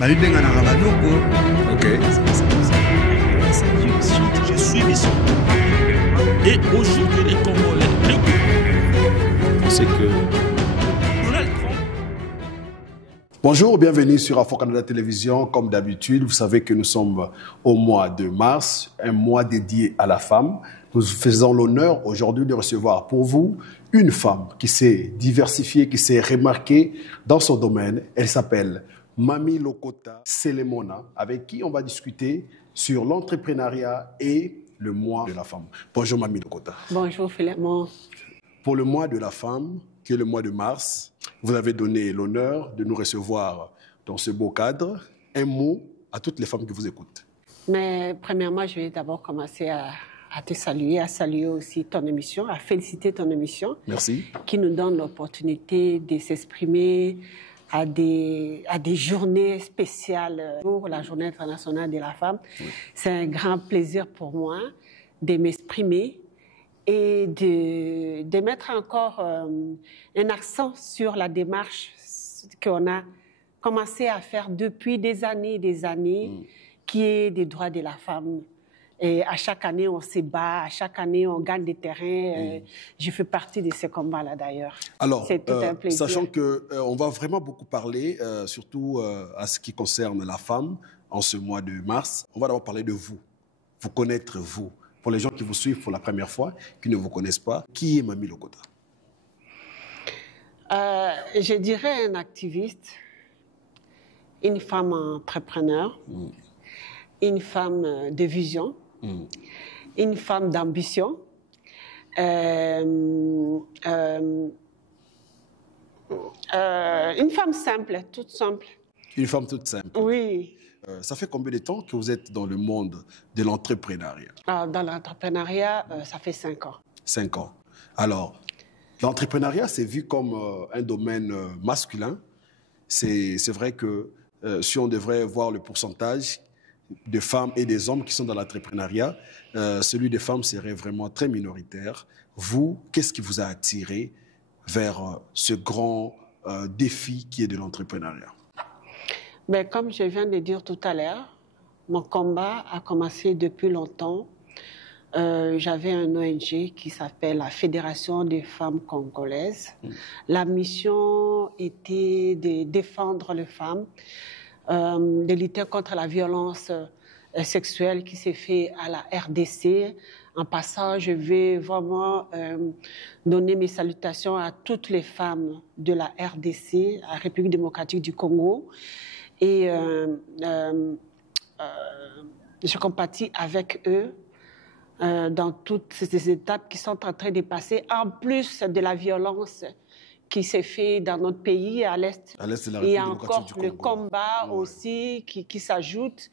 Ok. Je suis mission. Et aujourd'hui, les Congolais, C'est que... Donald Trump. Bonjour, bienvenue sur Afro Canada Télévision. Comme d'habitude, vous savez que nous sommes au mois de mars, un mois dédié à la femme. Nous faisons l'honneur aujourd'hui de recevoir pour vous une femme qui s'est diversifiée, qui s'est remarquée dans son domaine. Elle s'appelle Mami Lokota Selemona, avec qui on va discuter sur l'entrepreneuriat et le mois de la femme. Bonjour Mami Lokota. Bonjour Philemon. Pour le mois de la femme, qui est le mois de mars, vous avez donné l'honneur de nous recevoir dans ce beau cadre. Un mot à toutes les femmes qui vous écoutent. Mais premièrement, je vais d'abord commencer à te saluer, à saluer aussi ton émission, à féliciter ton émission. Merci. Qui nous donne l'opportunité de s'exprimer à des journées spéciales pour la Journée internationale de la femme. Oui. C'est un grand plaisir pour moi de m'exprimer et de mettre encore un accent sur la démarche qu'on a commencé à faire depuis des années, qui est des droits de la femme. Et à chaque année, on se bat, à chaque année, on gagne des terrains. Je fais partie de ces combats-là, d'ailleurs. Alors, c'est tout un plaisir. Sachant qu'on va vraiment beaucoup parler, surtout à ce qui concerne la femme, en ce mois de mars, on va d'abord parler de vous, vous connaître vous. Pour les gens qui vous suivent pour la première fois, qui ne vous connaissent pas, qui est Mami Lokota? Je dirais un activiste, une femme entrepreneur, une femme de vision, une femme d'ambition, une femme simple, toute simple. Une femme toute simple. Oui. Ça fait combien de temps que vous êtes dans le monde de l'entrepreneuriat? Dans l'entrepreneuriat, ça fait 5 ans. 5 ans. Alors, l'entrepreneuriat, c'est vu comme un domaine masculin. C'est vrai que si on devrait voir le pourcentage de femmes et des hommes qui sont dans l'entrepreneuriat, celui des femmes serait vraiment très minoritaire. Vous, qu'est-ce qui vous a attiré vers ce grand défi qui est de l'entrepreneuriat? Ben, comme je viens de dire tout à l'heure, mon combat a commencé depuis longtemps. J'avais un ONG qui s'appelle la Fédération des femmes congolaises. La mission était de défendre les femmes, de lutter contre la violence sexuelle qui s'est faite à la RDC. En passant, je vais vraiment donner mes salutations à toutes les femmes de la RDC, la République démocratique du Congo. Et je compatis avec eux dans toutes ces étapes qui sont en train de passer, en plus de la violence qui s'est faite dans notre pays, à l'Est. À l'Est de la République Il y a démocratique encore du Congo. le combat aussi qui s'ajoute.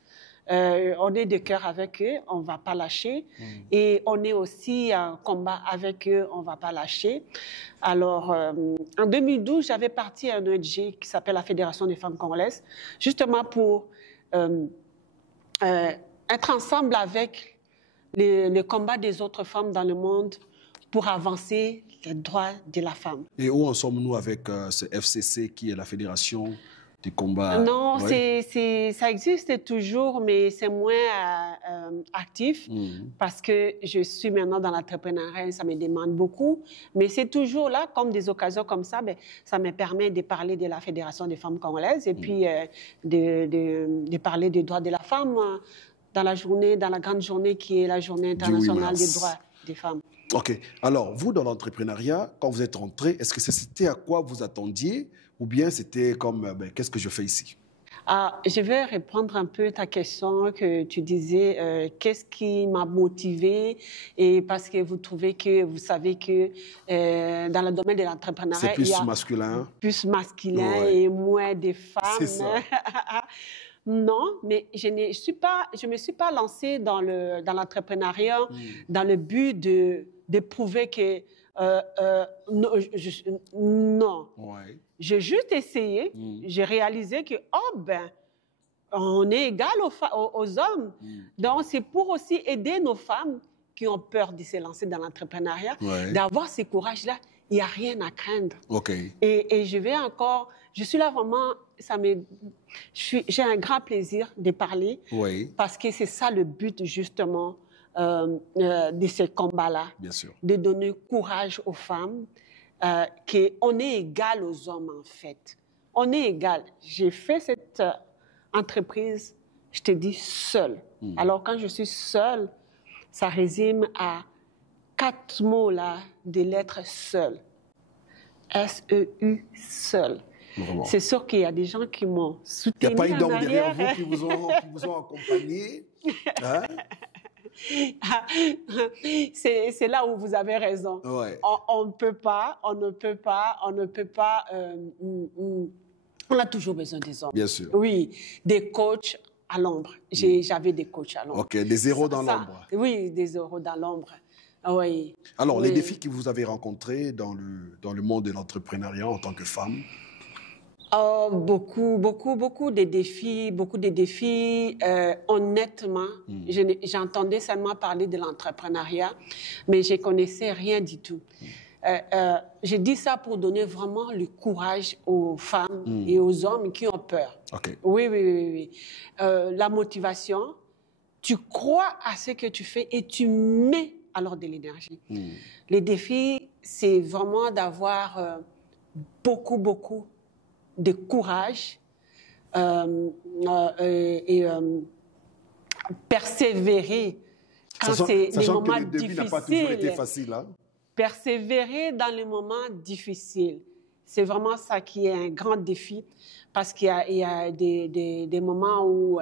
On est de cœur avec eux, on ne va pas lâcher. Et on est aussi en combat avec eux, on ne va pas lâcher. Alors, en 2012, j'avais parti à un ONG qui s'appelle la Fédération des femmes congolaises, justement pour être ensemble avec les combats des autres femmes dans le monde pour avancer les droits de la femme. Et où en sommes-nous avec ce FCC qui est la Fédération du combat? Non, oui. ça existe toujours, mais c'est moins actif parce que je suis maintenant dans l'entrepreneuriat, ça me demande beaucoup. Mais c'est toujours là, comme des occasions comme ça, ben, ça me permet de parler de la Fédération des femmes congolaises et puis de parler des droits de la femme dans la journée, dans la grande journée qui est la journée internationale des droits des femmes. OK. Alors, vous, dans l'entrepreneuriat, quand vous êtes rentré, est-ce que c'était à quoi vous attendiez ou bien c'était comme, qu'est-ce que je fais ici? Je vais répondre un peu à ta question que tu disais, qu'est-ce qui m'a motivée et parce que vous savez que dans le domaine de l'entrepreneuriat, il y a masculin. Plus masculin et moins de femmes. C'est ça. Non, mais je me suis pas lancée dans l'entrepreneuriat dans le but de prouver que non. Ouais. J'ai juste essayé, j'ai réalisé que, on est égal aux hommes. Donc, c'est pour aussi aider nos femmes qui ont peur de se lancer dans l'entrepreneuriat, d'avoir ce courage-là. Il n'y a rien à craindre. OK. Et je suis là vraiment j'ai un grand plaisir de parler parce que c'est ça le but justement de ces combats-là. Bien sûr. De donner courage aux femmes, qu'on est égal aux hommes en fait. On est égal. J'ai fait cette entreprise, je te dis, seule. Alors quand je suis seule, ça résume à 4 mots là, des lettres seul. S-E-U, seul. C'est sûr qu'il y a des gens qui m'ont soutenu. Il n'y a pas une dame derrière vous qui vous ont accompagné. Hein? C'est là où vous avez raison. Ouais. On ne peut pas. On a toujours besoin des hommes. Bien sûr. Oui, des coachs à l'ombre. J'avais des coachs à l'ombre. Ok, des héros dans l'ombre. Oui, des héros dans l'ombre. Oui. Alors, les défis que vous avez rencontrés dans le monde de l'entrepreneuriat en tant que femme? Oh, beaucoup de défis, honnêtement, j'entendais seulement parler de l'entrepreneuriat, mais je connaissais rien du tout. Je dis ça pour donner vraiment le courage aux femmes et aux hommes qui ont peur. Okay. Oui. La motivation, tu crois à ce que tu fais et tu mets alors de l'énergie. Les défis, c'est vraiment d'avoir beaucoup de courage et persévérer quand c'est les moments que le début n'a pas toujours été facile, hein? Persévérer dans les moments difficiles. C'est vraiment ça qui est un grand défi parce qu'il y a des moments où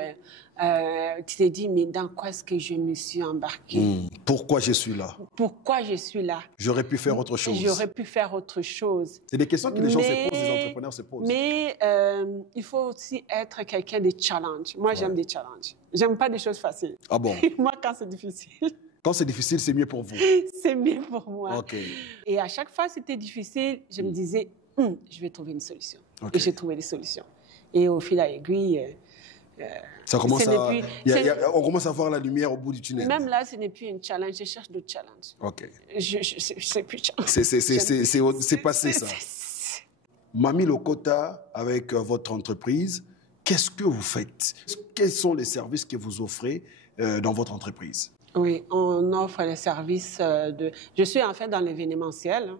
tu te dis, mais dans quoi est-ce que je me suis embarquée? Pourquoi je suis là? Pourquoi je suis là? J'aurais pu faire autre chose. C'est des questions que les gens se posent, les entrepreneurs se posent. Mais il faut aussi être quelqu'un de challenge. Moi, j'aime des challenges. J'aime pas des choses faciles. Ah bon? Moi, quand c'est difficile... Quand c'est difficile, c'est mieux pour vous? C'est mieux pour moi. Okay. Et à chaque fois, c'était difficile, je me disais, je vais trouver une solution. Okay. Et j'ai trouvé des solutions. Et au fil à aiguille... on commence à voir la lumière au bout du tunnel. Même là, ce n'est plus un challenge, je cherche d'autres challenges. Ok. C'est plus challenge. C'est passé ça. Mamie Lokota, avec votre entreprise, qu'est-ce que vous faites? Quels sont les services que vous offrez dans votre entreprise? Oui, on offre les services de... Je suis en fait dans l'événementiel.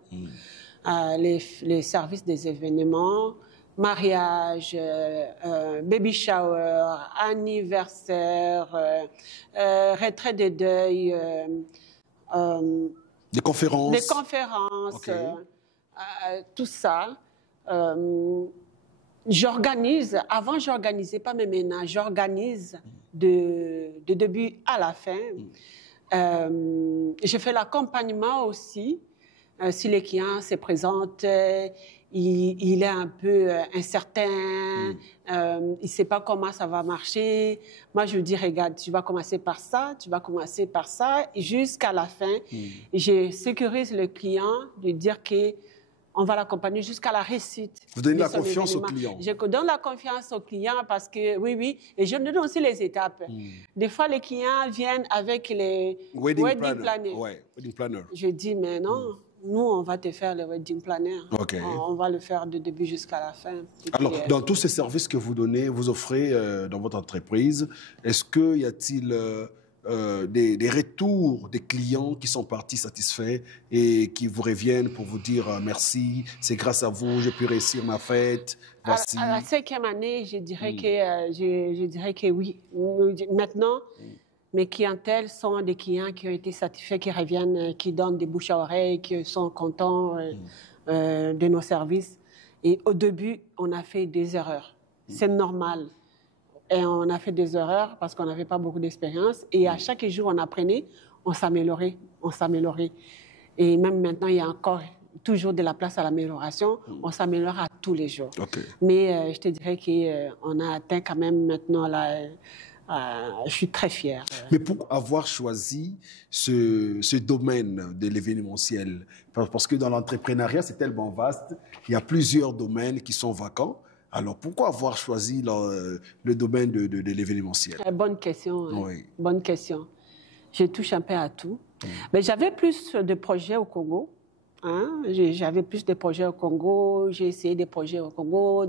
Les services des événements, mariage, baby shower, anniversaire, retraite de deuil. Des conférences. Des conférences, okay. Tout ça. J'organise, avant j'organisais pas, mais maintenant j'organise de début à la fin. Je fais l'accompagnement aussi. Si les clients se présentent, il est un peu incertain, il sait pas comment ça va marcher. Moi, je lui dis, regarde, tu vas commencer par ça, et jusqu'à la fin, je sécurise le client de dire que on va l'accompagner jusqu'à la réussite. Vous donnez la confiance au client. Je donne la confiance au client parce que, oui, et je donne aussi les étapes. Des fois, les clients viennent avec les wedding planner. Ouais, wedding planner. Je dis, mais non, nous, on va te faire le wedding planner. Okay. On va le faire du début jusqu'à la fin. Alors, dans tous ces services que vous donnez, vous offrez dans votre entreprise, est-ce qu'il y a-t-il... des retours des clients qui sont partis satisfaits et qui vous reviennent pour vous dire merci, c'est grâce à vous, j'ai pu réussir ma fête. Voici. À la 5e année, je dirais que oui. Maintenant, mes clientèles sont des clients qui ont été satisfaits, qui reviennent, qui donnent des bouches à oreille, qui sont contents de nos services. Et au début, on a fait des erreurs. C'est normal. Et on a fait des erreurs parce qu'on n'avait pas beaucoup d'expérience. Et à chaque jour, on apprenait, on s'améliorait. Et même maintenant, il y a encore toujours de la place à l'amélioration. On s'améliore à tous les jours. Okay. Mais je te dirais qu'on a atteint quand même maintenant là. Je suis très fière. Mais pour avoir choisi ce domaine de l'événementiel, parce que dans l'entrepreneuriat, c'est tellement vaste, il y a plusieurs domaines qui sont vacants. Alors, pourquoi avoir choisi le domaine de l'événementiel? Bonne question. Oui. Bonne question. Je touche un peu à tout. Mais j'avais plus de projets au Congo. J'avais plus de projets au Congo. J'ai essayé des projets au Congo,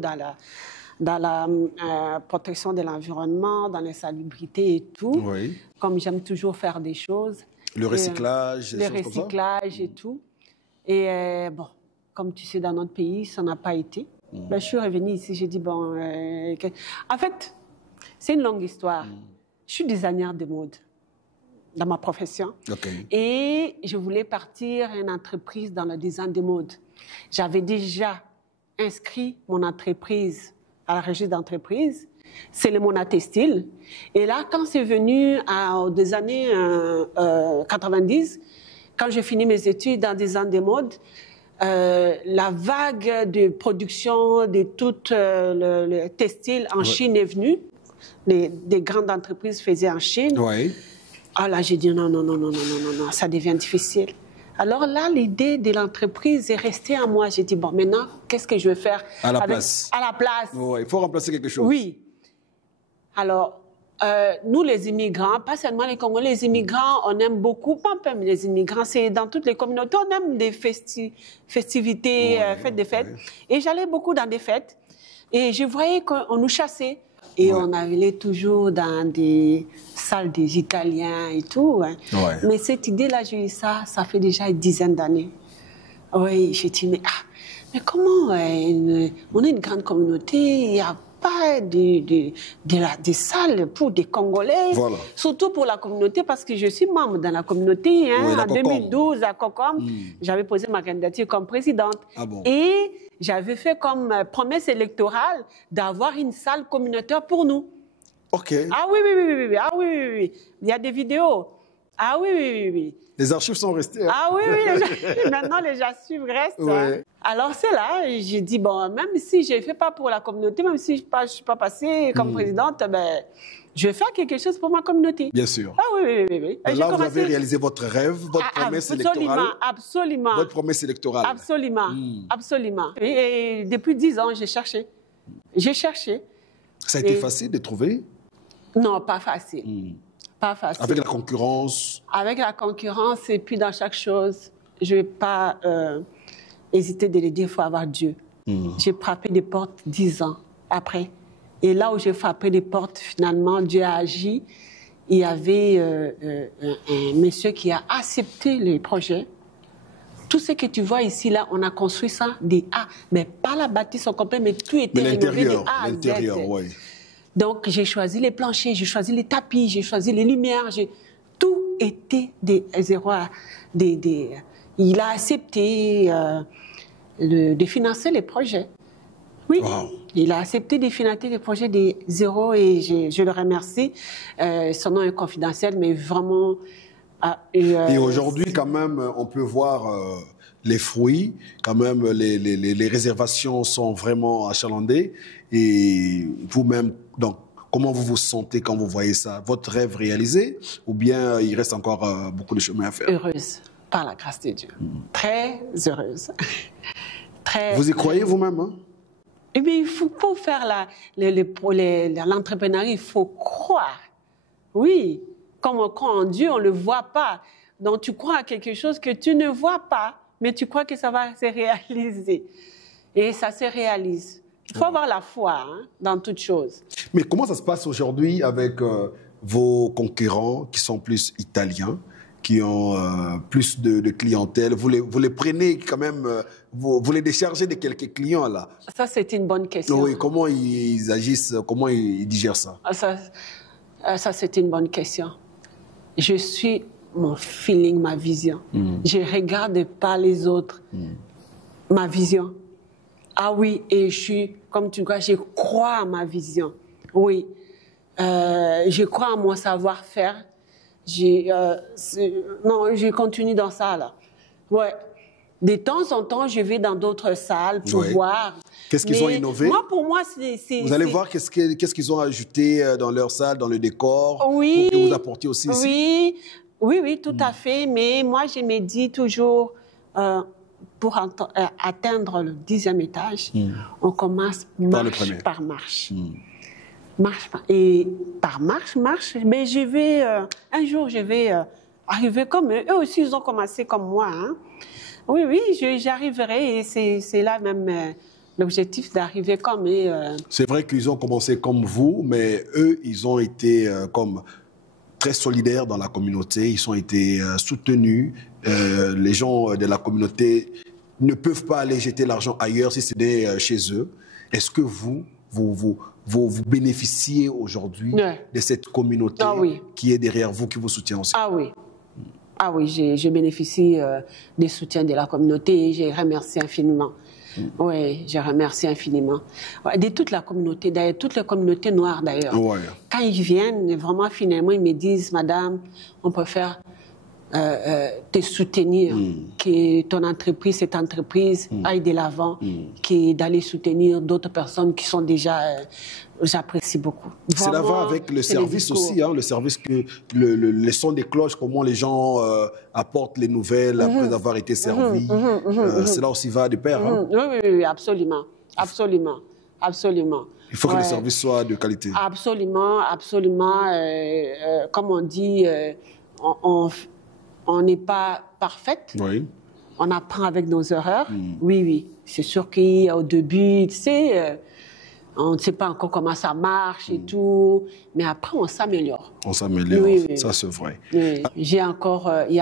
dans la protection de l'environnement, dans l'insalubrité et tout. Oui. Comme j'aime toujours faire des choses. Le recyclage, Le recyclage et tout. Et bon, comme tu sais, dans notre pays, ça n'a pas été. Ben, je suis revenue ici, j'ai dit, bon... En fait, c'est une longue histoire. Je suis designer de mode dans ma profession. Okay. Et je voulais partir à une entreprise dans le design de mode. J'avais déjà inscrit mon entreprise à la registre d'entreprise. C'est le Mona Textile. Et là, quand c'est venu des années 90, quand j'ai fini mes études dans design de mode, la vague de production de tout le textile en Chine est venue. Des grandes entreprises faisaient en Chine. Oui. Ah là, j'ai dit non, ça devient difficile. Alors là, l'idée de l'entreprise est restée en moi. J'ai dit, bon, maintenant, qu'est-ce que je vais faire à la place? À la place. Oui, il faut remplacer quelque chose. Oui. Alors, nous, les immigrants, pas seulement les Congolais, les immigrants, on aime beaucoup, pas même les immigrants, c'est dans toutes les communautés, on aime des festivités, fêtes des fêtes. Et j'allais beaucoup dans des fêtes et je voyais qu'on nous chassait. Et on allait toujours dans des salles des Italiens et tout. Hein. Mais cette idée-là, j'ai eu ça fait déjà une dizaine d'années. Oui, j'ai dit, mais comment on est une grande communauté, il n'y a pas des salles pour des Congolais, surtout pour la communauté, parce que je suis membre dans la communauté. Hein, en 2012, à Cocom, j'avais posé ma candidature comme présidente. Ah bon? Et j'avais fait comme promesse électorale d'avoir une salle communautaire pour nous. OK. Ah oui. Ah oui. Il y a des vidéos. Ah oui. Les archives sont restées. Hein? Ah oui. Maintenant, les archives restent. Hein. Alors, c'est là, j'ai dit, bon, même si je ne fais pas pour la communauté, même si je ne suis pas passée comme présidente, ben, je vais faire quelque chose pour ma communauté. Bien sûr. Ah oui. Et là, vous avez réalisé votre rêve, votre promesse électorale. Absolument. Votre promesse électorale. Absolument. Et depuis 10 ans, j'ai cherché. Ça a été facile de trouver? Non, pas facile. Pas facile. Avec la concurrence? Avec la concurrence, et puis dans chaque chose, je ne vais pas hésiter de le dire, il faut avoir Dieu. J'ai frappé des portes 10 ans après. Et là où j'ai frappé des portes, finalement, Dieu a agi. Il y avait un monsieur qui a accepté les projets. Tout ce que tu vois ici, là, on a construit ça des A. Mais pas la bâtisse au complet, mais tout était rénové de A à Z. L'intérieur, oui. Donc, j'ai choisi les planchers, j'ai choisi les tapis, j'ai choisi les lumières. Tout était des zéro à des. Il a accepté de financer les projets. Oui, il a accepté de financer les projets des zéro et je le remercie. Son nom est confidentiel, mais vraiment... et aujourd'hui, quand même, on peut voir les fruits. Quand même, les réservations sont vraiment achalandées. Et vous-même, donc, comment vous vous sentez quand vous voyez ça? Votre rêve réalisé ou bien il reste encore beaucoup de chemin à faire? Heureuse, par la grâce de Dieu. Très heureuse. Vous y croyez vous-même, hein? Eh bien, il faut, pour faire l'entrepreneuriat, il faut croire. Oui, comme on croit en Dieu, on ne le voit pas. Donc, tu crois à quelque chose que tu ne vois pas, mais tu crois que ça va se réaliser. Et ça se réalise. Il faut avoir la foi dans toute chose. Mais comment ça se passe aujourd'hui avec vos concurrents qui sont plus italiens, qui ont plus de clientèle? Vous les prenez quand même, vous les déchargez de quelques clients là? Ça, c'est une bonne question. Oui, comment ils agissent, comment ils digèrent ça? Ça c'est une bonne question. Je suis mon feeling, ma vision. Je ne regarde pas les autres. Ma vision. Ah oui, et comme tu vois, je crois à ma vision. Oui. Je crois à mon savoir-faire. Je continue dans ça, là. Ouais. De temps en temps, je vais dans d'autres salles pour voir. Qu'est-ce qu'ils ont innové? Pour moi, c'est... Vous allez voir qu'est-ce qu'ils ont ajouté dans leur salle, dans le décor, pour que vous apportiez aussi ici? Oui, tout à fait. Mais moi, je me dis toujours, pour atteindre le 10e étage, on commence marche par marche. Et par marche, mais un jour, je vais arriver comme eux. Eux aussi, ils ont commencé comme moi. Hein. Oui, j'arriverai et c'est là même L'objectif d'arriver comme... C'est vrai qu'ils ont commencé comme vous, mais eux, ils ont été comme très solidaires dans la communauté, ils ont été soutenus. Les gens de la communauté ne peuvent pas aller jeter l'argent ailleurs si ce n'est chez eux. Est-ce que vous bénéficiez aujourd'hui de cette communauté qui est derrière vous, qui vous soutient aussi? Ah oui, je bénéficie des soutiens de la communauté et je remercie infiniment. Oui, je remercie infiniment. De toute la communauté, d'ailleurs, toutes les communautés noires d'ailleurs. Ouais. Quand ils viennent, vraiment, finalement, ils me disent, Madame, on préfère te soutenir, que ton entreprise, cette entreprise aille de l'avant, que d'aller soutenir d'autres personnes qui sont déjà... J'apprécie beaucoup. Cela va avec le service aussi, hein, le service que le son des cloches, comment les gens apportent les nouvelles après avoir été servis. Cela aussi va de pair. Hein. Oui, absolument. Absolument. Absolument. Il faut que le service soit de qualité. Absolument, absolument. Comme on dit, on n'est pas parfaite. Oui. On apprend avec nos erreurs. Oui. C'est sûr qu'au début, tu sais... on ne sait pas encore comment ça marche et tout, mais après, on s'améliore. On s'améliore, oui, ça c'est vrai. Oui. Il y a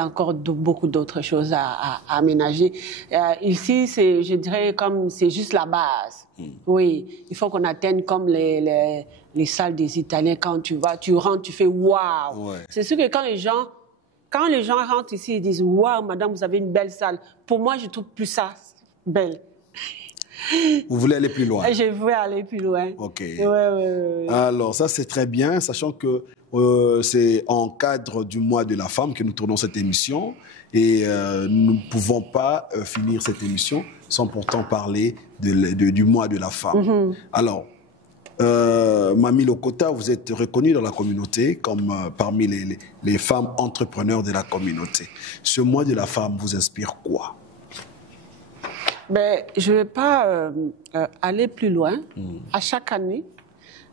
encore beaucoup d'autres choses à aménager. Ici, je dirais comme c'est juste la base. Oui, il faut qu'on atteigne comme les salles des Italiens. Quand tu rentres, tu fais « waouh ». C'est sûr que quand les gens rentrent ici, ils disent « waouh, madame, vous avez une belle salle ». Pour moi, je trouve plus ça belle. Vous voulez aller plus loin? Je veux aller plus loin. OK. Ouais. Alors, ça, c'est très bien, sachant que c'est en cadre du mois de la femme que nous tournons cette émission. Et nous ne pouvons pas finir cette émission sans pourtant parler du mois de la femme. Alors, Mamie Lokota, vous êtes reconnue dans la communauté comme parmi les femmes entrepreneurs de la communauté. Ce mois de la femme vous inspire quoi? Je ne vais pas aller plus loin. À chaque année,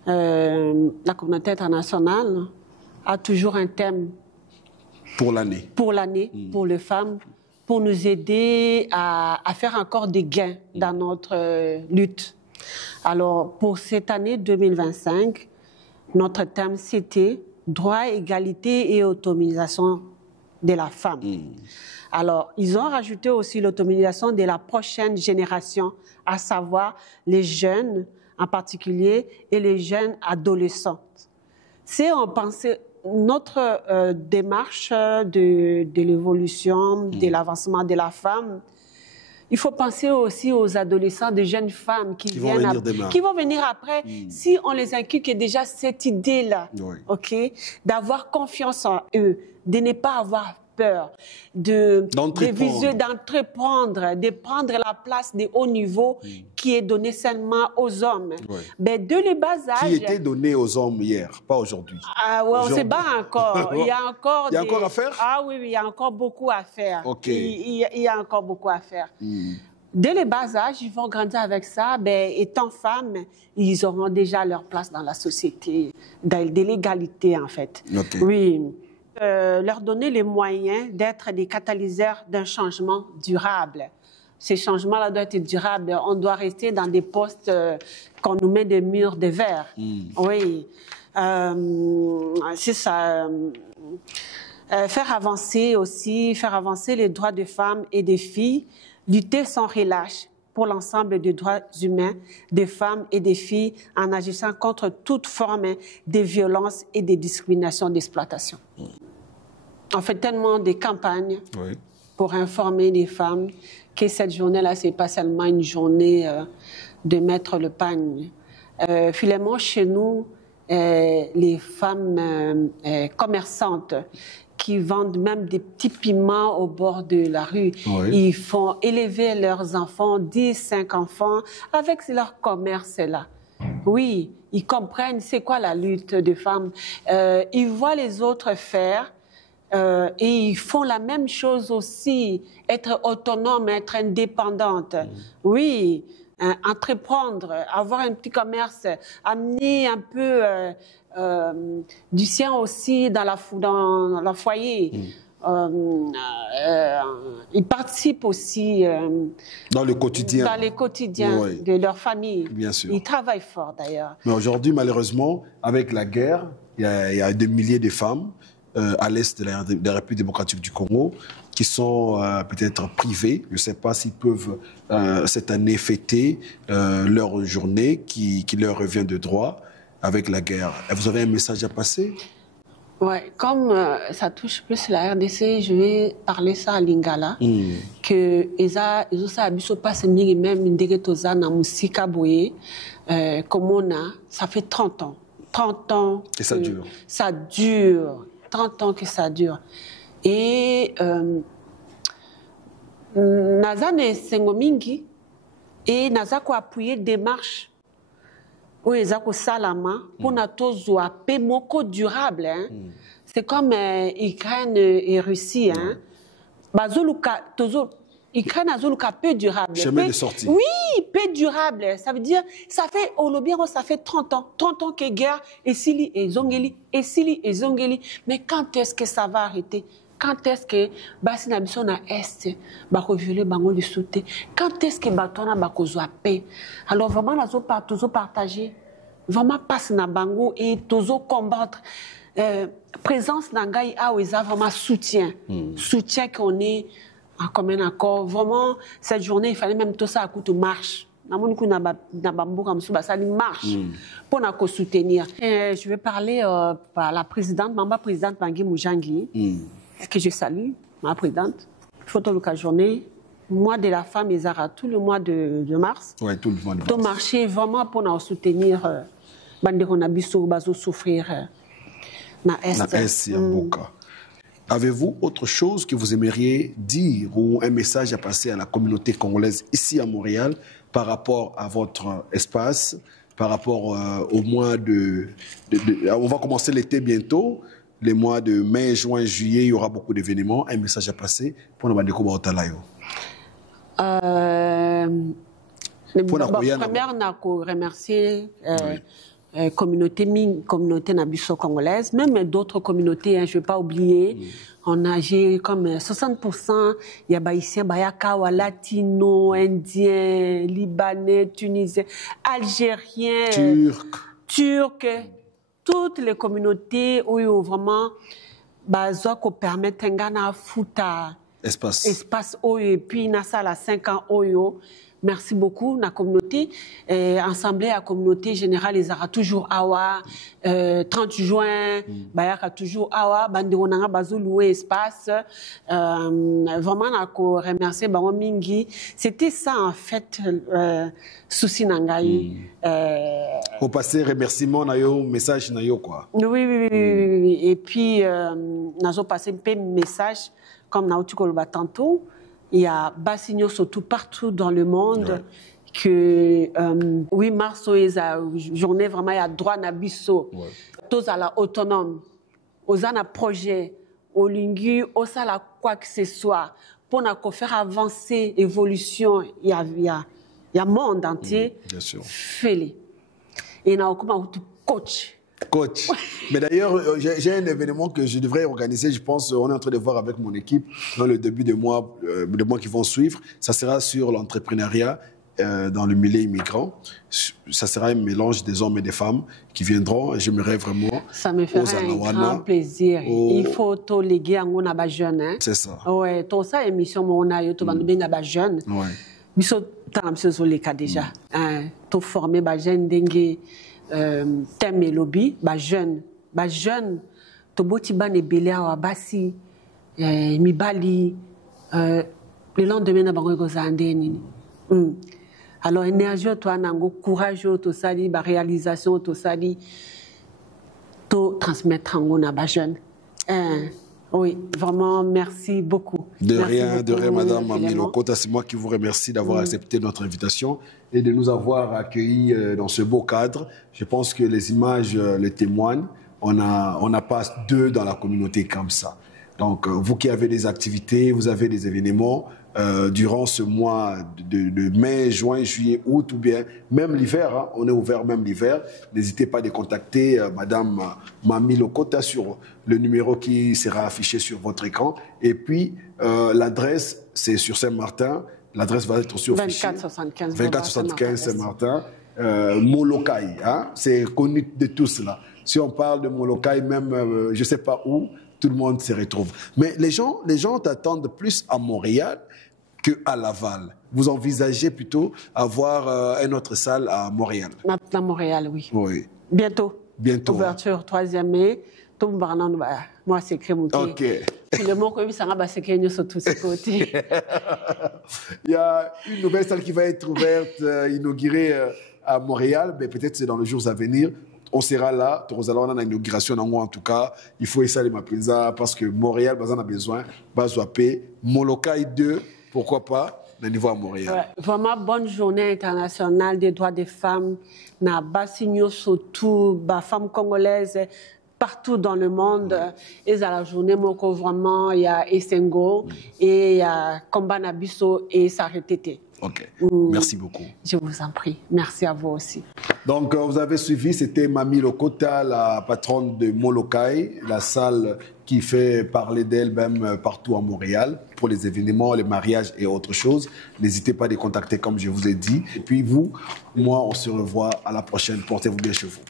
la communauté internationale a toujours un thème. Pour l'année. Pour l'année, pour les femmes, pour nous aider à faire encore des gains dans notre lutte. Alors, pour cette année 2025, notre thème, c'était « Droit, égalité et autonomisation de la femme ». Alors, ils ont rajouté aussi l'autonomisation de la prochaine génération, à savoir les jeunes en particulier et les jeunes adolescents. Si on pensait notre démarche de l'évolution, de l'avancement de la femme, il faut penser aussi aux adolescents, des jeunes femmes qui vont venir après. Si on les inculque déjà cette idée-là, d'avoir confiance en eux, de ne pas avoir peur, d'entreprendre, de prendre la place des hauts niveaux qui est donnée seulement aux hommes. Mais de le bas âge... Qui était donné aux hommes hier, pas aujourd'hui. On ne sait pas encore. Il y a encore encore à faire? Ah oui, il y a encore beaucoup à faire. Il y a encore beaucoup à faire. Dès le bas âge, ils vont grandir avec ça. Étant femmes, ils auront déjà leur place dans la société, de l'égalité en fait. Oui. Leur donner les moyens d'être des catalyseurs d'un changement durable. Ces changements-là doivent être durables. On doit rester dans des postes qu'on nous met des murs de verre. Oui. C'est ça. Faire avancer les droits des femmes et des filles, lutter sans relâche pour l'ensemble des droits humains des femmes et des filles en agissant contre toute forme de violence et de discrimination, d'exploitation. On fait tellement de campagnes pour informer les femmes que cette journée-là, ce n'est pas seulement une journée de mettre le pagne. Finalement, chez nous, les femmes commerçantes qui vendent même des petits piments au bord de la rue. Ils font élever leurs enfants, 10, 5 enfants, avec leur commerce-là. Oui, ils comprennent c'est quoi la lutte des femmes. Ils voient les autres faire et ils font la même chose aussi, être autonome, être indépendante. Oui, entreprendre, avoir un petit commerce, amener un peu... du sien aussi dans le foyer. ils participent aussi dans le quotidien, oui, de leur famille. Bien sûr. Ils travaillent fort d'ailleurs. Mais aujourd'hui, malheureusement, avec la guerre, il y a des milliers de femmes à l'est de la République démocratique du Congo qui sont peut-être privées. Je ne sais pas s'ils peuvent cette année fêter leur journée qui leur revient de droit avec la guerre. Et vous avez un message à passer? Oui, comme ça touche plus la RDC, je vais parler ça à Lingala. Que ils ont ça abisso pas même indégetosa na musika boye comme on a, ça fait 30 ans. 30 ans. Et ça dure. Ça dure. 30 ans que ça dure. Et naza ne sengo mingi et naza ko appuyer démarche où ils ont salama pour na tozwa pe moko durable hein. C'est comme Ukraine et Russie hein. Bazoluka tozo Ukraine azoluka peu durable. Chemin de sortie. Oui, peu durable. Ça veut dire ça fait au Lobiro ça fait 30 ans que guerre et Sili et Zongeli et Sili et Zongeli. Mais quand est-ce que ça va arrêter? Quand est-ce que Basina Bisson à Est va violer Bango de sauter? Quand est-ce que Batona va causer paix? Alors vraiment, nous avons toujours partagé, vraiment passer na Bango et toujours combattre. Présence Nangaï a vraiment soutien. Soutien qu'on est en commun accord. Vraiment, cette journée, il fallait même tout ça à coup de marche. Marche pour nous soutenir. Je vais parler par la présidente, maman présidente Bangui Moujangi. Que je salue, ma présidente. Photo de la journée, mois de la femme, ils auront tout le mois de mars. Oui, tout le mois de mars. Donc, marcher vraiment pour nous soutenir, Bandéron Abisso, Bazo souffrir, na Est. Avez-vous autre chose que vous aimeriez dire ou un message à passer à la communauté congolaise ici à Montréal par rapport à votre espace, par rapport au mois on va commencer l'été bientôt. Les mois de mai, juin, juillet, il y aura beaucoup d'événements. Un message à passer pour nous demander comment on t'a là. Première, on a remercié communauté nabiso congolaise, même d'autres communautés, hein, je ne vais pas oublier. On a comme 60%, il y a Baïsiens, Bayakawa, Latino, Indiens, Libanais, Tunisiens, Algériens, Turcs. Toutes les communautés où vraiment bazoa ko permettre ngana futa espace et puis na sala 5 ans oyo. Merci beaucoup na communauté assemblée à communauté générale les aura toujours awa 30 juin bayaka toujours awa bande onanga bazo louer espace vraiment na ko remercier bango mingi. C'était ça en fait souci nangai au passer remerciement na yo message na yo quoi. Oui et puis nazo passer un message comme na utikoloba tantôt. Il y a Bassigno surtout partout dans le monde que 8 mars est une journée vraiment il y a droit na biso tous à la autonome aux un projet au lingu au sala quoi que ce soit pour na faire avancer évolution il y a monde entier bien sûr fait et na comment coach. Mais d'ailleurs, j'ai un événement que je devrais organiser. Je pense, on est en train de voir avec mon équipe dans le début de mois qui vont suivre. Ça sera sur l'entrepreneuriat dans le milieu immigrant. Ça sera un mélange des hommes et des femmes qui viendront. Et j'aimerais vraiment. Ça me fera un grand plaisir. Il faut tout léguer à nos jeunes. Hein? C'est ça. Ouais, tout ça émission on a eu tout le jeunes. Ouais. Nous sommes dans les cas déjà. Tout former les jeunes dengue. Thème et lobby, jeune, to boti ban e belé à basi, mi bali, le lendemain na bango kozande nini. Alors énergie toi nango courage to sali, ba réalisation to sali, to transmettre en na ba jeune. Oui, vraiment, merci beaucoup. De rien, Madame Milokota. C'est moi qui vous remercie d'avoir accepté notre invitation et de nous avoir accueillis dans ce beau cadre. Je pense que les images le témoignent. On n'a pas deux dans la communauté comme ça. Donc, vous qui avez des activités, vous avez des événements, durant ce mois de mai, juin, juillet, août, ou bien même l'hiver, hein, on est ouvert même l'hiver. N'hésitez pas à les contacter Madame Mami Lokota sur le numéro qui sera affiché sur votre écran. Et puis, l'adresse, c'est sur Saint-Martin. L'adresse va être aussi officielle. 2475. 2475 Saint-Martin. Molokai, hein, c'est connu de tous là. Si on parle de Molokai, même je ne sais pas où, tout le monde se retrouve. Mais les gens t'attendent plus à Montréal qu'à Laval. Vous envisagez plutôt avoir une autre salle à Montréal? À Montréal, oui. Oui. Bientôt. Bientôt. Ouverture 3e mai. Moi, c'est écrit mon OK. Le mot que ça va c'est qu'il sur tous ces côtés. Il y a une nouvelle salle qui va être ouverte, inaugurée à Montréal, mais peut-être c'est dans les jours à venir. On sera là, on a l'inauguration en tout cas. Il faut essayer ma pizza parce que Montréal, on a besoin. Bazouapé, Molokai 2, pourquoi pas, le niveau à Montréal. Ouais, vraiment, bonne journée internationale des droits des femmes. Na Bassigno, surtout, femmes congolaises, partout dans le monde. Et à la journée, vraiment, il y a Essengo, et il y a Komba Nabiso et Saretete. OK. Merci beaucoup. Je vous en prie. Merci à vous aussi. Donc, vous avez suivi, c'était Mami Lokota, la patronne de Molokai, la salle qui fait parler d'elle même partout à Montréal pour les événements, les mariages et autres choses. N'hésitez pas à les contacter comme je vous ai dit. Et puis vous, moi, on se revoit à la prochaine. Portez-vous bien chez vous.